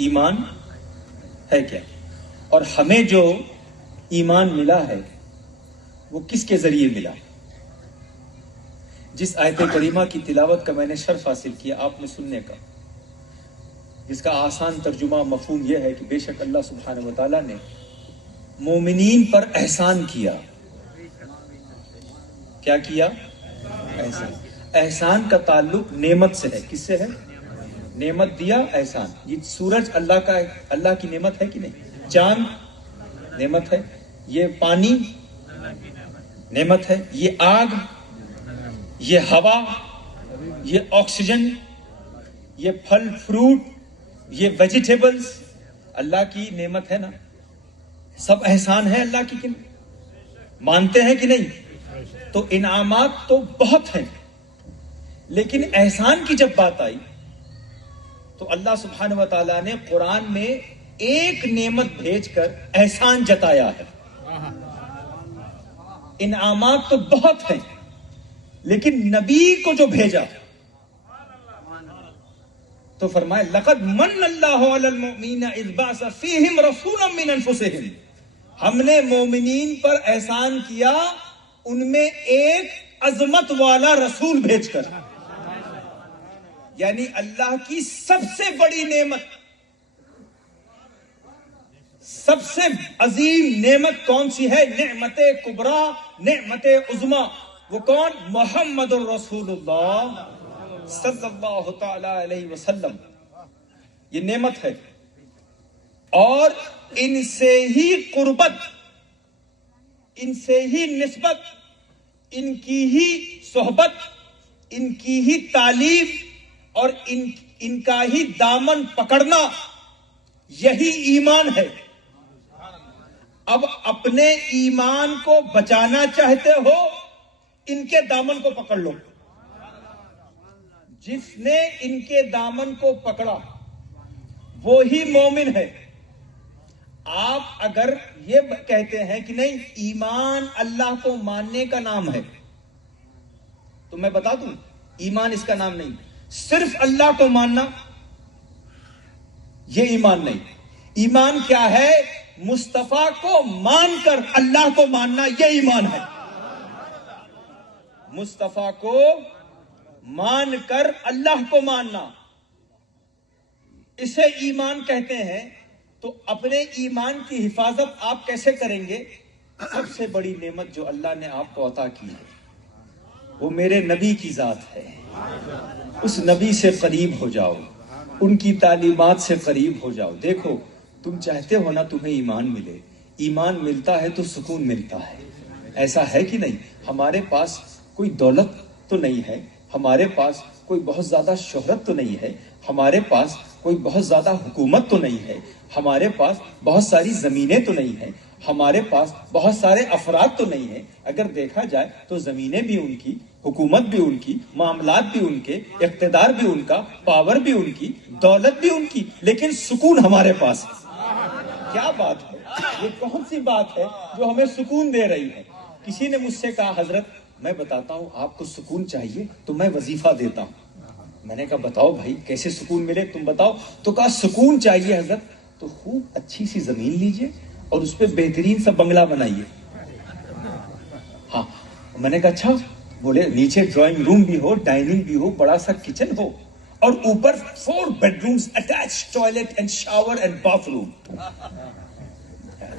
ایمان ہے کیا؟ اور ہمیں جو ایمان ملا ہے وہ کس کے ذریعے ملا؟ جس آیت کریمہ کی تلاوت کا میں نے شرف حاصل کیا آپ نے سننے کا، جس کا آسان ترجمہ مفہوم یہ ہے کہ بے شک اللہ سبحانہ و تعالیٰ نے مومنین پر احسان کیا. کیا کیا؟ احسان. احسان کا تعلق نعمت سے ہے. کس سے ہے؟ نعمت دیا، احسان. یہ سورج اللہ کی نعمت ہے کہ نہیں؟ چاند نعمت ہے، یہ پانی نعمت ہے، یہ آگ، یہ ہوا، یہ آکسیجن، یہ پھل فروٹ، یہ ویجیٹیبلز اللہ کی نعمت ہے نا. سب احسان ہے اللہ کی کہ نہیں؟ مانتے ہیں کہ نہیں؟ تو انعامات تو بہت ہیں، لیکن احسان کی جب بات آئی تو اللہ سبحانہ و تعالیٰ نے قرآن میں ایک نعمت بھیج کر احسان جتایا ہے. انعامات تو بہت ہیں، لیکن نبی کو جو بھیجا تو فرمائے لقد من اللہ علی المؤمنین اذ بعث فیہم رسولا من انفسہم. ہم نے مومنین پر احسان کیا ان میں ایک عظمت والا رسول بھیج کر. یعنی اللہ کی سب سے بڑی نعمت، سب سے عظیم نعمت کون سی ہے؟ نعمت کبریٰ، نعمت عظمیٰ. وہ کون؟ محمد الرسول اللہ صلی اللہ تعالی علیہ وسلم. یہ نعمت ہے، اور ان سے ہی قربت، ان سے ہی نسبت، ان کی ہی صحبت، ان کی ہی تعلیم اور ان کا ہی دامن پکڑنا، یہی ایمان ہے. اب اپنے ایمان کو بچانا چاہتے ہو، ان کے دامن کو پکڑ لو. جس نے ان کے دامن کو پکڑا وہی مومن ہے. آپ اگر یہ کہتے ہیں کہ نہیں ایمان اللہ کو ماننے کا نام ہے، تو میں بتا دوں ایمان اس کا نام نہیں. صرف اللہ کو ماننا یہ ایمان نہیں. ایمان کیا ہے؟ مصطفیٰ کو مان کر اللہ کو ماننا، یہ ایمان ہے. مصطفیٰ کو مان کر اللہ کو ماننا، اسے ایمان کہتے ہیں. تو اپنے ایمان کی حفاظت آپ کیسے کریں گے؟ سب سے بڑی نعمت جو اللہ نے آپ کو عطا کی ہے وہ میرے نبی کی ذات ہے. اس نبی سے قریب ہو جاؤ، ان کی تعلیمات سے قریب ہو جاؤ. دیکھو تم چاہتے ہو نا تمہیں ایمان ملے، ایمان ملتا ہے تو سکون ملتا ہے. ایسا ہے کہ نہیں؟ ہمارے پاس کوئی دولت تو نہیں ہے، ہمارے پاس کوئی بہت زیادہ شہرت تو نہیں ہے، ہمارے پاس کوئی بہت زیادہ حکومت تو نہیں ہے، ہمارے پاس بہت ساری زمینیں تو نہیں ہیں، ہمارے پاس بہت سارے افراد تو نہیں ہیں. اگر دیکھا جائے تو زمینیں بھی ان کی، حکومت بھی ان کی، معاملات بھی ان کے، اقتدار بھی ان کا، پاور بھی ان کی، دولت بھی ان کی، لیکن سکون ہمارے پاس ہے. کیا بات ہے؟ یہ کون سی بات ہے جو ہمیں سکون دے رہی ہے؟ کسی نے مجھ سے کہا حضرت میں بتاتا ہوں آپ کو سکون چاہیے تو میں وظیفہ دیتا ہوں. میں نے کہا بتاؤ بھائی کیسے سکون ملے، تم بتاؤ. تو کہا سکون چاہیے حضرت تو خوب اچھی سی زمین لیجئے اور اس پہ بہترین سا بنگلہ بنائیے. ہاں میں نے کہا اچھا. بولے نیچے ڈرائنگ روم بھی ہو، ڈائننگ بھی ہو، بڑا سا کچن ہو، اور اوپر 4 bedrooms attached toilet and shower and bathroom.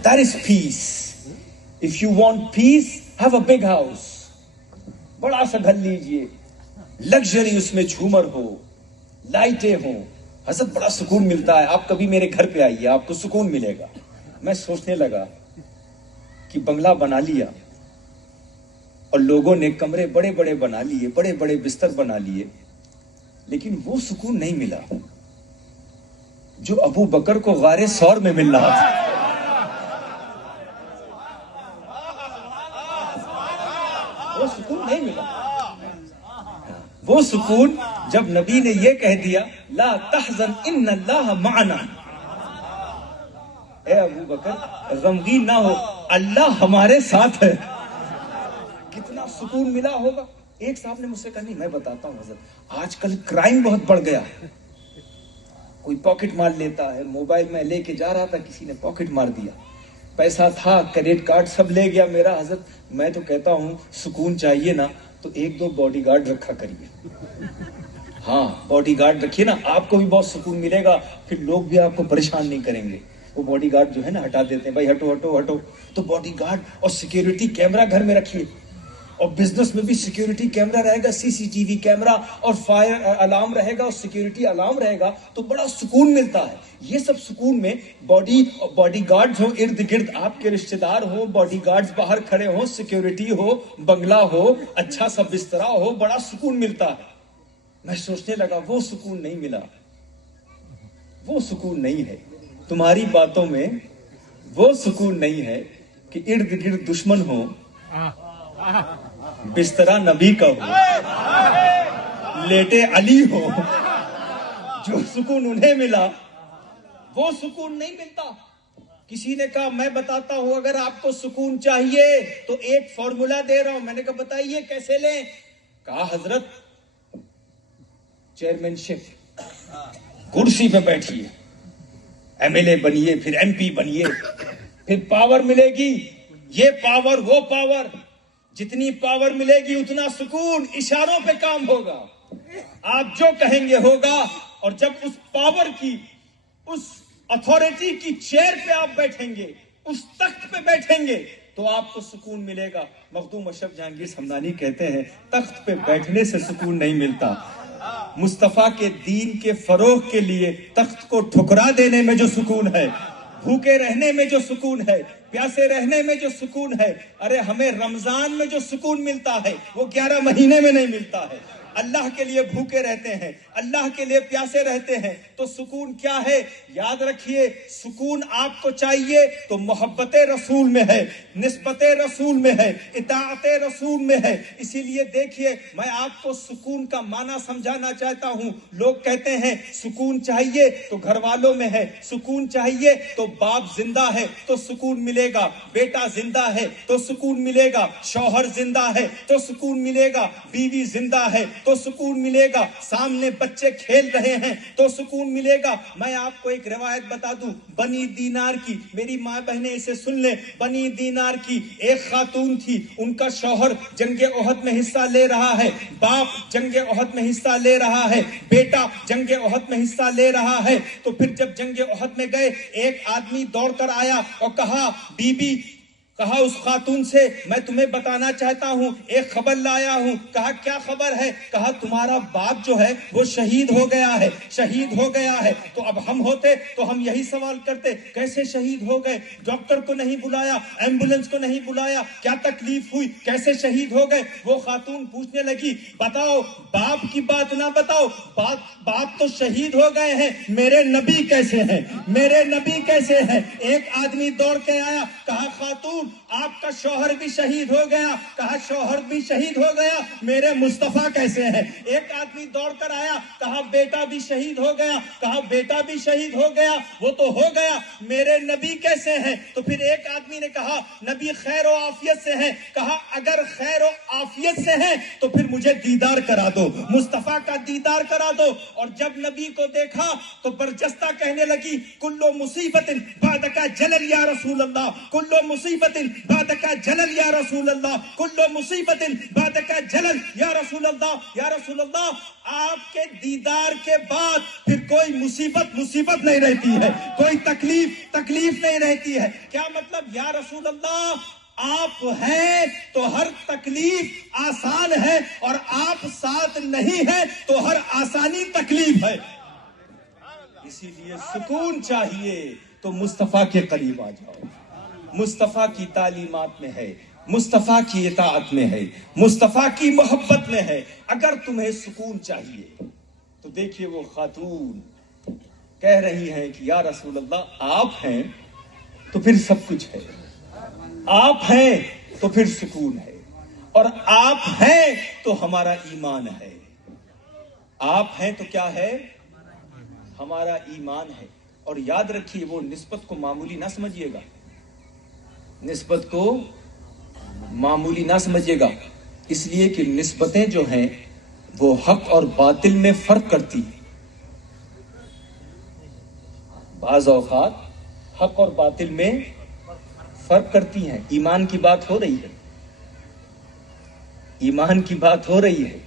That is peace. If you want peace, have a big house. بڑا سا گھر لیجئے، لگژری اس میں جھومر ہو، لائٹیں ہوں. حضرت بڑا سکون ملتا ہے، آپ کبھی میرے گھر پہ آئیے آپ کو سکون ملے گا. میں سوچنے لگا کہ بنگلہ بنا لیا اور لوگوں نے کمرے بڑے بڑے بنا لیے، بڑے بڑے بستر بنا لیے، لیکن وہ سکون نہیں ملا جو ابو بکر کو غار ثور میں مل رہا تھا. وہ سکون نہیں ملا. وہ سکون جب نبی نے یہ کہہ دیا لا تحزن ان اللہ معنا، اے ابو بکر غمگین نہ ہو، اللہ ہمارے ساتھ ہے. کتنا سکون ملا ہوگا. ایک صاحب نے مجھ سے کہا نہیں میں بتاتا ہوں حضرت آج کل کرائم بہت بڑھ گیا. کوئی پاکٹ مار لیتا ہے. موبائل میں لے کے جا رہا تھا, کسی نے پاکٹ مار دیا, پیسہ تھا, کریڈٹ کارڈ سب لے گیا میرا. حضرت میں تو کہتا ہوں سکون چاہیے نا تو 1-2 باڈی گارڈ رکھا کریے. ہاں باڈی گارڈ رکھیے نا, آپ کو بھی بہت سکون ملے گا, پھر لوگ بھی آپ کو پریشان نہیں کریں گے. وہ باڈی گارڈ جو ہے نا ہٹا دیتے ہیں, بھائی ہٹو ہٹو ہٹو. تو باڈی گارڈ اور سیکیورٹی کیمرہ گھر میں رکھیے, اور بزنس میں بھی سیکیورٹی کیمرہ رہے گا, CCTV کیمرہ, اور فائر الارم رہے گا, اور سیکیورٹی الارم رہے گا, تو بڑا سکون ملتا ہے. یہ سب سکون میں باڈی گارڈز ہو ارد گرد, آپ کے رشتہ دار ہو, باڈی گارڈز باہر کھڑے ہو, سیکیورٹی ہو, بنگلہ ہو, اچھا سا بستر ہو, بڑا سکون ملتا ہے. میں سوچنے لگا وہ سکون نہیں ملا, وہ سکون نہیں ہے تمہاری باتوں میں. وہ سکون نہیں ہے کہ ارد گرد دشمن ہو, بسترا نبی کا ہو, لیٹے علی ہو. جو سکون انہیں ملا وہ سکون نہیں ملتا. کسی نے کہا میں بتاتا ہوں, اگر آپ کو سکون چاہیے تو ایک فارمولا دے رہا ہوں. میں نے کہا بتائیے کیسے لیں. کہا حضرت چیئرمین شپ, کرسی پہ بیٹھیے, MLA بنیے, پھر MP بنیے, پھر پاور ملے گی, یہ پاور وہ پاور, جتنی پاور ملے گی اتنا سکون. اشاروں پہ کام ہوگا, آپ جو کہیں گے ہوگا. اور جب اس پاور کی, اس اتھارٹی کی چیئر پہ آپ بیٹھیں گے, اس تخت پہ بیٹھیں گے, تو آپ کو سکون ملے گا. مخدوم اشرف جہانگیر سمنانی کہتے ہیں تخت پہ بیٹھنے سے سکون نہیں ملتا, مصطفیٰ کے دین کے فروغ کے لیے تخت کو ٹھکرا دینے میں جو سکون ہے, بھوکے رہنے میں جو سکون ہے, پیاسے رہنے میں جو سکون ہے. ارے ہمیں رمضان میں جو سکون ملتا ہے وہ 11 مہینے میں نہیں ملتا ہے. اللہ کے لیے بھوکے رہتے ہیں, اللہ کے لیے پیاسے رہتے ہیں, تو سکون کیا ہے؟ یاد رکھیے, سکون آپ کو چاہیے تو محبت رسول میں ہے, نسبت رسول میں ہے, اطاعت رسول میں ہے. اسی لیے دیکھیے میں آپ کو سکون کا معنی سمجھانا چاہتا ہوں. لوگ کہتے ہیں سکون چاہیے تو گھر والوں میں ہے, سکون چاہیے تو باپ زندہ ہے تو سکون ملے گا, بیٹا زندہ ہے تو سکون ملے گا, شوہر زندہ ہے تو سکون ملے گا, بیوی زندہ ہے تو سکون ملے گا, سامنے بچے کھیل رہے ہیں تو سکون ملے گا. میں آپ کو ایک روایت بتا دوں, بنی دینار کی, میری ماں بہنیں اسے سن لیں. بنی دینار کی ایک خاتون تھی, ان کا شوہر جنگ احد میں حصہ لے رہا ہے, باپ جنگ احد میں حصہ لے رہا ہے, بیٹا جنگ احد میں حصہ لے رہا ہے. تو پھر جب جنگ احد میں گئے, ایک آدمی دوڑ کر آیا اور کہا بی بی, کہا اس خاتون سے میں تمہیں بتانا چاہتا ہوں, ایک خبر لایا ہوں. کہا کیا خبر ہے؟ کہا تمہارا باپ جو ہے وہ شہید ہو گیا ہے, شہید ہو گیا ہے. تو اب ہم ہوتے تو ہم یہی سوال کرتے, کیسے شہید ہو گئے؟ ڈاکٹر کو نہیں بلایا, ایمبولینس کو نہیں بلایا, کیا تکلیف ہوئی, کیسے شہید ہو گئے؟ وہ خاتون پوچھنے لگی بتاؤ, باپ کی بات نہ بتاؤ, باپ تو شہید ہو گئے ہیں, میرے نبی کیسے ہیں, میرے نبی کیسے ہیں؟ ایک آدمی دوڑ کے آیا, کہا خاتون آپ کا شوہر بھی شہید ہو گیا. کہا شوہر بھی شہید ہو گیا, میرے مصطفیٰ کیسے ہیں؟ ایک آدمی دوڑ کر آیا, کہا بیٹا بھی شہید ہو گیا. کہا بیٹا بھی شہید ہو گیا, وہ تو ہو گیا, میرے نبی کیسے ہیں؟ تو پھر ایک آدمی نے کہا نبی خیر و عافیت سے ہیں. کہا اگر خیر و عافیت سے ہیں تو پھر مجھے دیدار کرا دو, مصطفیٰ کا دیدار کرا دو. اور جب نبی کو دیکھا تو برجستہ کہنے لگی کلو مصیبت بعدک جلل یا رسول اللہ, کلو مصیبت بعدک جلل یا رسول اللہ, کلو مصیبت بعدک جلل یا رسول اللہ. یا رسول اللہ, آپ کے دیدار کے بعد پھر کوئی مصیبت نہیں رہتی ہے, کوئی تکلیف نہیں رہتی ہے. کیا مطلب؟ یا رسول اللہ آپ ہیں تو ہر تکلیف آسان ہے, اور آپ ساتھ نہیں ہیں تو ہر آسانی تکلیف ہے. اسی لیے سکون چاہیے تو مصطفیٰ کے قریب آ جاؤ, مصطفیٰ کی تعلیمات میں ہے, مصطفیٰ کی اطاعت میں ہے, مصطفیٰ کی محبت میں ہے. اگر تمہیں سکون چاہیے تو دیکھیے وہ خاتون کہہ رہی ہیں کہ یا رسول اللہ آپ ہیں تو پھر سب کچھ ہے, آپ ہیں تو پھر سکون ہے, اور آپ ہیں تو ہمارا ایمان ہے. آپ ہیں تو کیا ہے؟ ہمارا ایمان ہے. اور یاد رکھیے وہ نسبت کو معمولی نہ سمجھیے گا, نسبت کو معمولی نہ سمجھیے گا, اس لیے کہ نسبتیں جو ہیں وہ حق اور باطل میں فرق کرتی ہیں. بعض اوقات حق اور باطل میں فرق کرتی ہیں. ایمان کی بات ہو رہی ہے, ایمان کی بات ہو رہی ہے,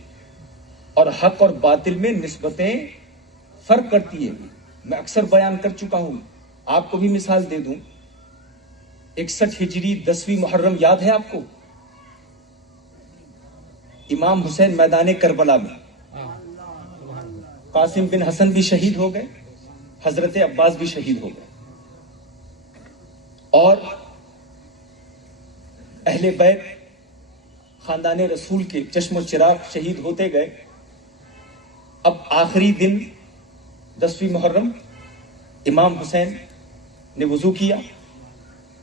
اور حق اور باطل میں نسبتیں فرق کرتی ہیں. میں اکثر بیان کر چکا ہوں, آپ کو بھی مثال دے دوں. 61 ہجری 10ویں محرم یاد ہے آپ کو؟ امام حسین میدان کربلا میں, قاسم بن حسن بھی شہید ہو گئے, حضرت عباس بھی شہید ہو گئے, اور اہل بیت خاندان رسول کے چشم و چراغ شہید ہوتے گئے. اب آخری دن 10ویں محرم امام حسین نے وضو کیا,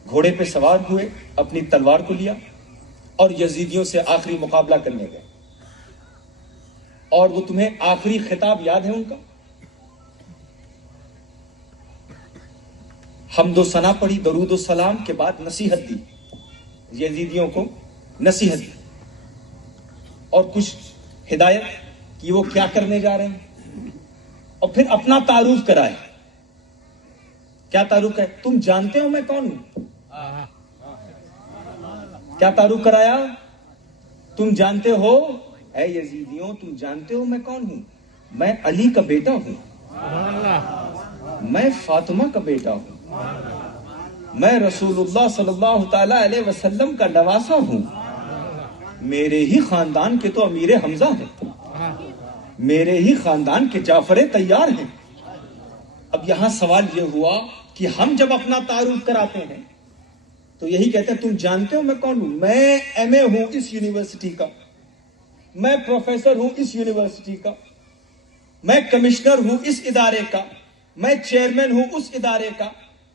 گھوڑے پہ سوار ہوئے, اپنی تلوار کو لیا اور یزیدیوں سے آخری مقابلہ کرنے گئے. اور وہ تمہیں آخری خطاب یاد ہے ان کا؟ حمد و ثنا پڑھی, درود و سلام کے بعد نصیحت دی, یزیدیوں کو نصیحت دی, اور کچھ ہدایت کہ وہ کیا کرنے جا رہے ہیں, اور پھر اپنا تعارف کرائے. کیا تعارف ہے؟ تم جانتے ہو میں کون ہوں. کیا تعارف کرایا؟ تم جانتے ہو اے یزیدیوں, تم جانتے ہو میں کون ہوں؟ میں علی کا بیٹا ہوں, میں فاطمہ کا بیٹا ہوں, میں رسول اللہ صلی اللہ تعالی علیہ وسلم کا نواسا ہوں, میرے ہی خاندان کے تو امیر حمزہ ہیں, میرے ہی خاندان کے جعفر طیار ہیں. اب یہاں سوال یہ ہوا کہ ہم جب اپنا تعارف کراتے ہیں تو یہی کہتے ہیں تم جانتے ہو میں کون ہوں؟ میں ایم اے ہوں اس یونیورسٹی کا, میں پروفیسر ہوں اس یونیورسٹی کا, میں کمشنر ہوں اس ادارے کا, میں چیئرمین ہوں اس ادارے کا.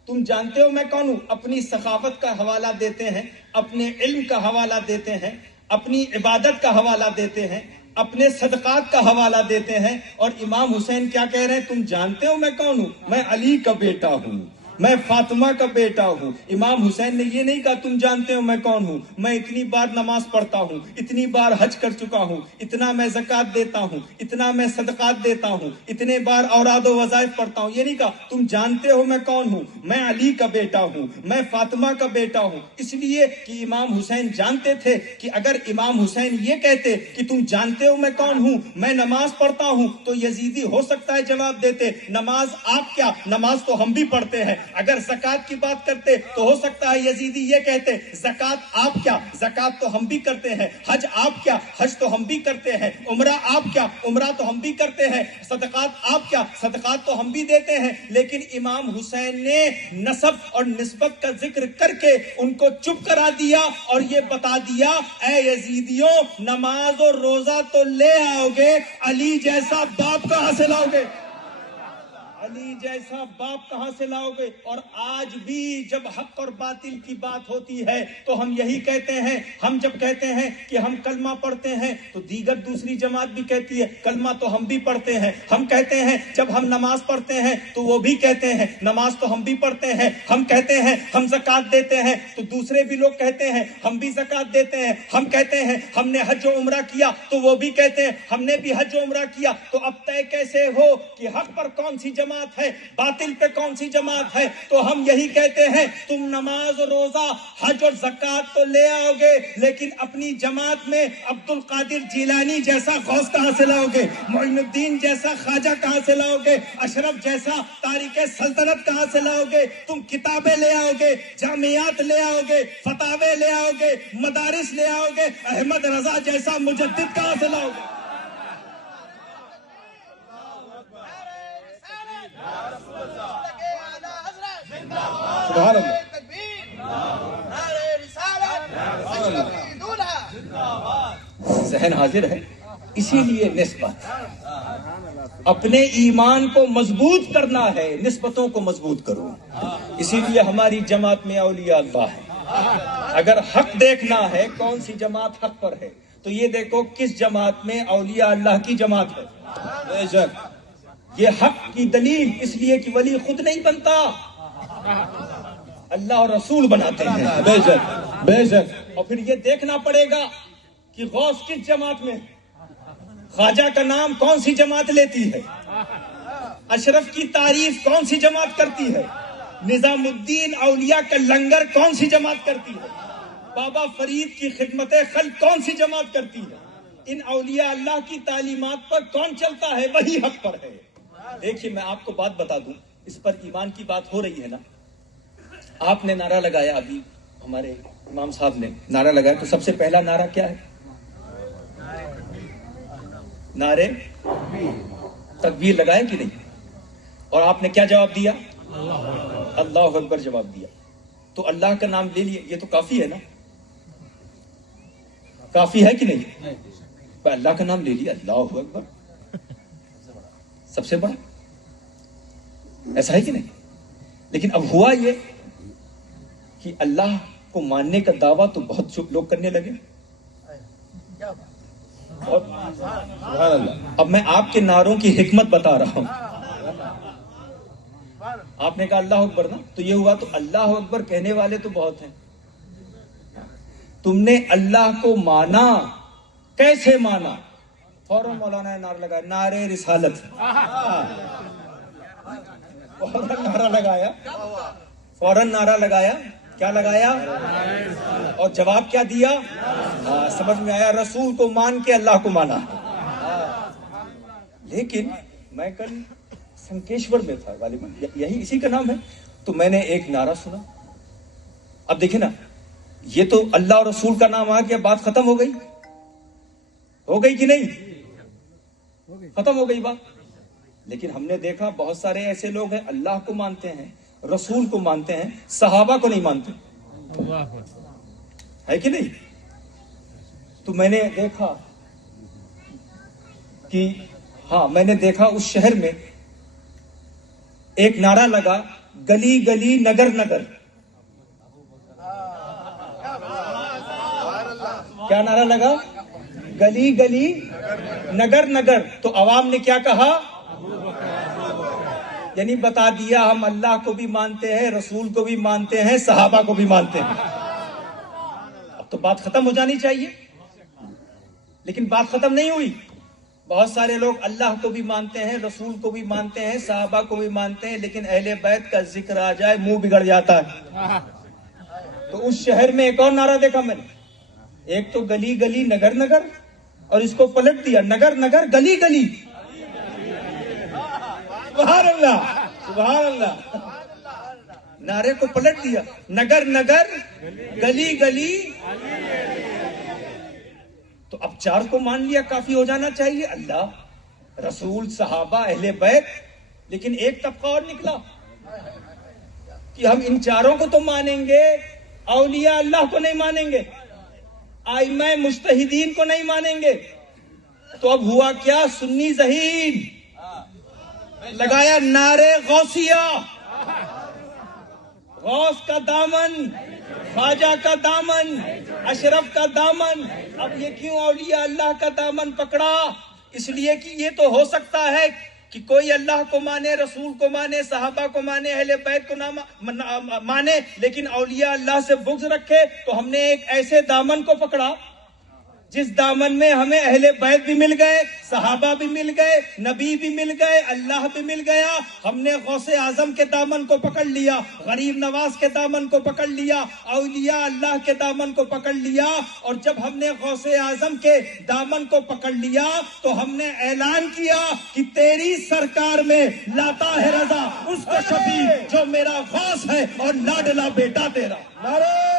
تم جانتے ہو میں کون ہوں؟ اپنی ثقافت کا حوالہ دیتے ہیں, اپنے علم کا حوالہ دیتے ہیں, اپنی عبادت کا حوالہ دیتے ہیں, اپنے صدقات کا حوالہ دیتے ہیں. اور امام حسین کیا کہہ رہے ہیں؟ تم جانتے ہو میں کون ہوں؟ میں علی کا بیٹا ہوں, میں فاطمہ کا بیٹا ہوں. امام حسین نے یہ نہیں کہا تم جانتے ہو میں کون ہوں, میں اتنی بار نماز پڑھتا ہوں, اتنی بار حج کر چکا ہوں, اتنا میں زکوٰۃ دیتا ہوں, اتنا میں صدقات دیتا ہوں, اتنے بار اوراد و وظائف پڑھتا ہوں. یہ نہیں کہا تم جانتے ہو میں کون ہوں, میں علی کا بیٹا ہوں, میں فاطمہ کا بیٹا ہوں. اس لیے کہ امام حسین جانتے تھے کہ اگر امام حسین یہ کہتے کہ تم جانتے ہو میں کون ہوں, میں نماز پڑھتا ہوں, تو یزیدی ہو سکتا ہے جواب دیتے نماز آپ کیا, نماز تو ہم بھی پڑھتے ہیں. اگر زکوٰۃ کی بات کرتے تو ہو سکتا ہے یزیدی یہ کہتے زکوٰۃ آپ کیا, زکوٰۃ تو ہم بھی کرتے ہیں. حج آپ کیا, حج تو ہم بھی کرتے ہیں. عمرہ آپ کیا, عمرہ تو ہم بھی کرتے ہیں. صدقات آپ کیا, صدقات تو ہم بھی دیتے ہیں. لیکن امام حسین نے نسب اور نسبت کا ذکر کر کے ان کو چپ کرا دیا اور یہ بتا دیا اے یزیدیوں, نماز اور روزہ تو لے آؤ گے, علی جیسا باپ کہاں سے لاؤ گے, علی جیسا باپ کہاں سے لاؤ گے. اور آج بھی جب حق اور باطل کی بات ہوتی ہے تو ہم یہی کہتے ہیں. ہم جب کہتے ہیں کہ ہم کلمہ پڑھتے ہیں تو دیگر دوسری جماعت بھی کہتی ہے کلمہ تو ہم بھی پڑھتے ہیں. ہم کہتے ہیں جب ہم نماز پڑھتے ہیں تو وہ بھی کہتے ہیں نماز تو ہم بھی پڑھتے ہیں. ہم کہتے ہیں ہم زکوٰۃ دیتے ہیں تو دوسرے بھی لوگ کہتے ہیں ہم بھی زکوٰۃ دیتے ہیں. ہم کہتے ہیں ہم نے حج و عمرہ کیا تو وہ بھی کہتے ہیں ہم نے بھی حج و عمرہ کیا. تو اب طے کیسے ہو کہ حق پر کون سی جماعت ہے, باطل پہ کون سی جماعت ہے؟ تو ہم یہی کہتے ہیں تم نماز روزہ حج اور زکوٰۃ تو لے آؤ گے, لیکن اپنی جماعت میں عبد القادر جیلانی جیسا غوث کہاں سے لاؤ گے, معین الدین جیسا خواجہ کہاں سے لاؤ گے, اشرف جیسا تاریخ سلطنت کہاں سے لاؤ گے؟ تم کتابیں لے آؤ گے, جامعات لے آؤ گے, فتاوے لے آؤ گے, مدارس لے آؤ گے, احمد رضا جیسا مجدد کہاں سے لاؤ گے؟ سبحان اللہ. ذہن حاضر ہے. اسی لیے نسبت, اپنے ایمان کو مضبوط کرنا ہے, نسبتوں کو مضبوط کرو. اسی لیے ہماری جماعت میں اولیاء اللہ ہے. اگر حق دیکھنا ہے کون سی جماعت حق پر ہے تو یہ دیکھو کس جماعت میں اولیاء اللہ کی جماعت ہے. بے شک یہ حق کی دلیل, اس لیے کہ ولی خود نہیں بنتا, اللہ اور رسول بناتے ہیں. بے شک بے شک. اور پھر یہ دیکھنا پڑے گا کہ غوث کس جماعت میں, خواجہ کا نام کون سی جماعت لیتی ہے, اشرف کی تعریف کون سی جماعت کرتی ہے؟ نظام الدین اولیاء کا لنگر کون سی جماعت کرتی ہے؟ بابا فرید کی خدمت خلق کون سی جماعت کرتی ہے؟ ان اولیاء اللہ کی تعلیمات پر کون چلتا ہے وہی حق پر ہے۔ دیکھیے میں آپ کو بات بتا دوں، اس پر ایمان کی بات ہو رہی ہے نا، آپ نے نعرہ لگایا، ابھی ہمارے امام صاحب نے نعرہ لگایا، تو سب سے پہلا نعرہ کیا ہے؟ نعرے تکبیر لگائے کہ نہیں؟ اور آپ نے کیا جواب دیا؟ اللہ اکبر جواب دیا۔ تو اللہ کا نام لے لیے، یہ تو کافی ہے نا؟ کافی ہے کہ نہیں؟ اللہ کا نام لے لیا، اللہ اکبر سب سے بڑا، ایسا ہے کہ نہیں؟ لیکن اب ہوا یہ کہ اللہ کو ماننے کا دعویٰ تو بہت لوگ کرنے لگے، اور سبحان اللہ، اب میں آپ کے نعروں کی حکمت بتا رہا ہوں۔ آپ نے کہا اللہ اکبر نا، تو یہ ہوا، تو اللہ اکبر کہنے والے تو بہت ہیں، تم نے اللہ کو مانا، کیسے مانا؟ فوراً مولانا نے نعرہ لگایا، نعرے رسالت، فوراً نعرہ لگایا، فوراً نعرہ لگایا، کیا لگایا؟ اور جواب کیا دیا؟ سمجھ میں آیا، رسول کو مان کے اللہ کو مانا۔ لیکن میں کل سنکیشور میں تھا، غالباً یہی اسی کا نام ہے، تو میں نے ایک نعرہ سنا۔ اب دیکھیں نا، یہ تو اللہ اور رسول کا نام آ گیا، بات ختم ہو گئی، ہو گئی کہ نہیں؟ ختم ہو گئی بات۔ لیکن ہم نے دیکھا بہت سارے ایسے لوگ ہیں، اللہ کو مانتے ہیں، رسول کو مانتے ہیں، صحابہ کو نہیں مانتے، ہے کہ نہیں؟ تو میں نے دیکھا کہ ہاں، میں نے دیکھا اس شہر میں ایک نعرہ لگا، گلی گلی نگر نگر۔ کیا نعرہ لگا؟ گلی گلی نگر نگر۔ تو عوام نے کیا کہا؟ یعنی بتا دیا ہم اللہ کو بھی مانتے ہیں، رسول کو بھی مانتے ہیں، صحابہ کو بھی مانتے ہیں۔ اب تو بات ختم ہو جانی چاہیے، لیکن بات ختم نہیں ہوئی۔ بہت سارے لوگ اللہ کو بھی مانتے ہیں، رسول کو بھی مانتے ہیں، صحابہ کو بھی مانتے ہیں، لیکن اہل بیت کا ذکر آ جائے منہ بگڑ جاتا ہے۔ تو اس شہر میں ایک اور نعرہ دیکھا میں نے، ایک تو گلی گلی نگر نگر، اور اس کو پلٹ دیا، نگر نگر گلی گلی۔ سبحان اللہ، سبحان اللہ، نعرے کو پلٹ دیا، نگر نگر گلی گلی۔ تو اب چار کو مان لیا، کافی ہو جانا چاہیے، اللہ، رسول، صحابہ، اہل بیت۔ لیکن ایک طبقہ اور نکلا کہ ہم ان چاروں کو تو مانیں گے، اولیاء اللہ کو نہیں مانیں گے، ائمہ مجتہدین کو نہیں مانیں گے۔ تو اب ہوا کیا؟ سنی ذہین لگایا نعرے غوثیہ، غوث کا دامن، خواجہ کا دامن، اشرف کا دامن۔ اب یہ کیوں اولیاء اللہ کا دامن پکڑا؟ اس لیے کہ یہ تو ہو سکتا ہے کہ کوئی اللہ کو مانے، رسول کو مانے، صحابہ کو مانے، اہل بیت کو نہ مانے، لیکن اولیاء اللہ سے بغض رکھے۔ تو ہم نے ایک ایسے دامن کو پکڑا جس دامن میں ہمیں اہل بیت بھی مل گئے، صحابہ بھی مل گئے، نبی بھی مل گئے، اللہ بھی مل گیا۔ ہم نے غوث اعظم کے دامن کو پکڑ لیا، غریب نواز کے دامن کو پکڑ لیا، اولیاء اللہ کے دامن کو پکڑ لیا۔ اور جب ہم نے غوث اعظم کے دامن کو پکڑ لیا تو ہم نے اعلان کیا کہ تیری سرکار میں لاتا ہے رضا اس کا شفیع جو میرا غوث ہے اور لاڈلا بیٹا تیرا۔ نعرہ